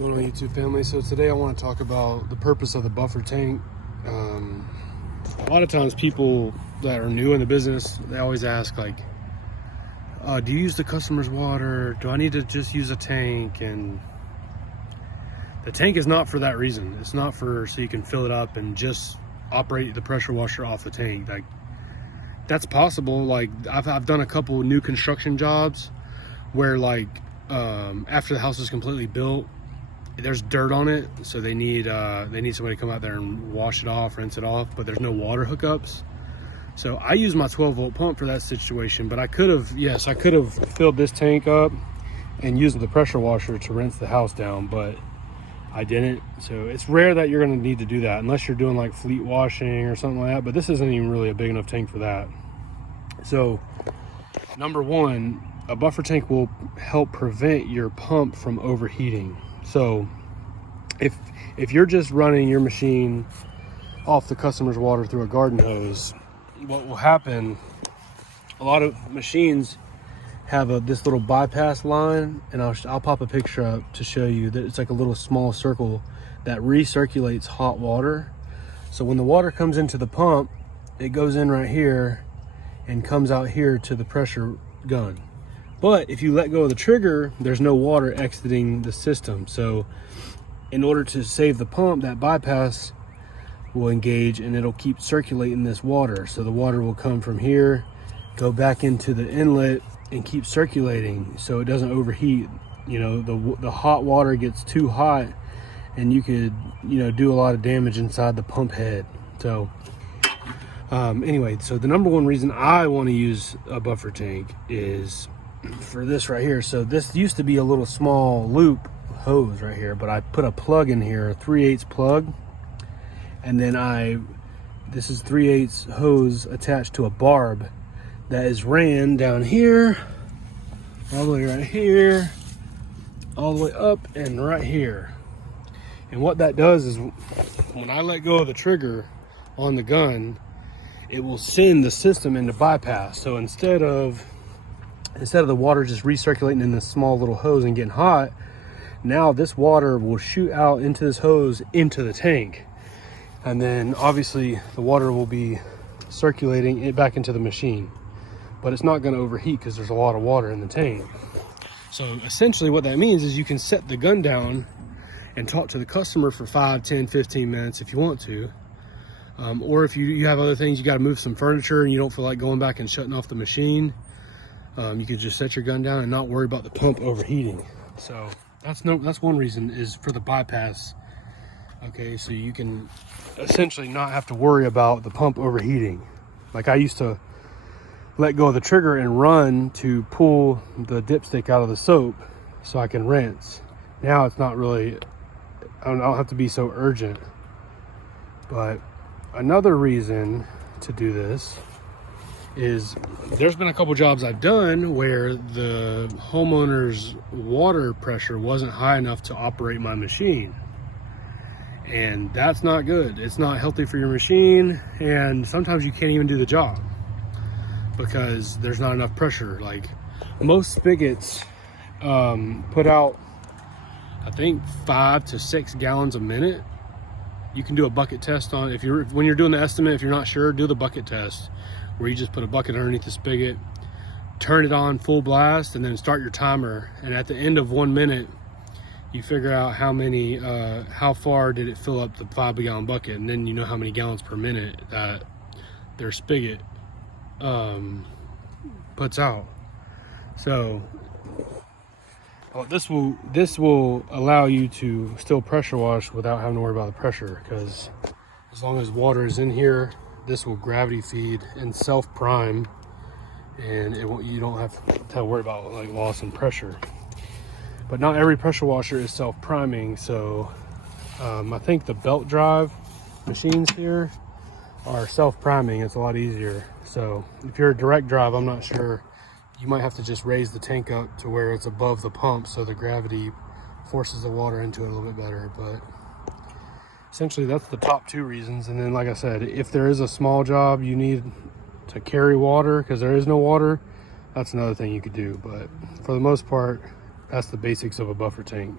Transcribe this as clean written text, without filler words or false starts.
Going on, YouTube family? So today I want to talk about the purpose of the buffer tank. A lot of times people that are new in the business, they always ask like, do you use the customer's water? Do I need to just use a tank? And the tank is not for that reason. It's not for so you can fill it up and just operate the pressure washer off the tank. Like, that's possible. Like I've done a couple new construction jobs where like after the house is completely built, there's dirt on it, so they need somebody to come out there and wash it off, rinse it off, but there's no water hookups. So I use my 12-volt pump for that situation, but I could have filled this tank up and used the pressure washer to rinse the house down, but I didn't. So it's rare that you're going to need to do that unless you're doing like fleet washing or something like that, but this isn't even really a big enough tank for that. So number one, a buffer tank will help prevent your pump from overheating. So if you're just running your machine off the customer's water through a garden hose, what will happen, a lot of machines have this little bypass line, and I'll pop a picture up to show you that it's like a little small circle that recirculates hot water. So when the water comes into the pump, it goes in right here and comes out here to the pressure gun. But if you let go of the trigger, there's no water exiting the system. So in order to save the pump, that bypass will engage and it'll keep circulating this water. So the water will come from here, go back into the inlet and keep circulating so it doesn't overheat. You know, the hot water gets too hot and you could, do a lot of damage inside the pump head. So anyway, so the number one reason I want to use a buffer tank is for this right here. So this used to be a little small loop hose right here, but I put a plug in here, a 3/8 plug, and then this is 3/8 hose attached to a barb that is ran down here, all the way right here, all the way up and right here. And what that does is when I let go of the trigger on the gun, it will send the system into bypass. So instead of the water just recirculating in this small little hose and getting hot, now this water will shoot out into this hose into the tank. And then obviously the water will be circulating it back into the machine, but it's not going to overheat because there's a lot of water in the tank. So essentially what that means is you can set the gun down and talk to the customer for 5, 10, 15 minutes if you want to. Or if you have other things, you got to move some furniture and you don't feel like going back and shutting off the machine, you could just set your gun down and not worry about the pump overheating. So that's one reason, is for the bypass. Okay, so you can essentially not have to worry about the pump overheating. Like I used to let go of the trigger and run to pull the dipstick out of the soap so I can rinse. Now it's not really, I don't have to be so urgent. But another reason to do this is there's been a couple jobs I've done where the homeowner's water pressure wasn't high enough to operate my machine. And that's not good. It's not healthy for your machine. And sometimes you can't even do the job because there's not enough pressure. Like most spigots put out, I think 5 to 6 gallons a minute. You can do a bucket test on, when you're doing the estimate, if you're not sure, do the bucket test where you just put a bucket underneath the spigot, turn it on full blast, and then start your timer. And at the end of 1 minute, you figure out how far did it fill up the 5-gallon bucket, and then you know how many gallons per minute that their spigot puts out. So this will allow you to still pressure wash without having to worry about the pressure, because as long as water is in here, this will gravity feed and self prime, and you don't have to worry about like loss in pressure. But not every pressure washer is self priming. So I think the belt drive machines here are self priming. It's a lot easier. So if you're a direct drive, I'm not sure, you might have to just raise the tank up to where it's above the pump so the gravity forces the water into it a little bit better. But essentially that's the top 2 reasons. And then like I said, if there is a small job you need to carry water because there is no water, that's another thing you could do. But for the most part, that's the basics of a buffer tank.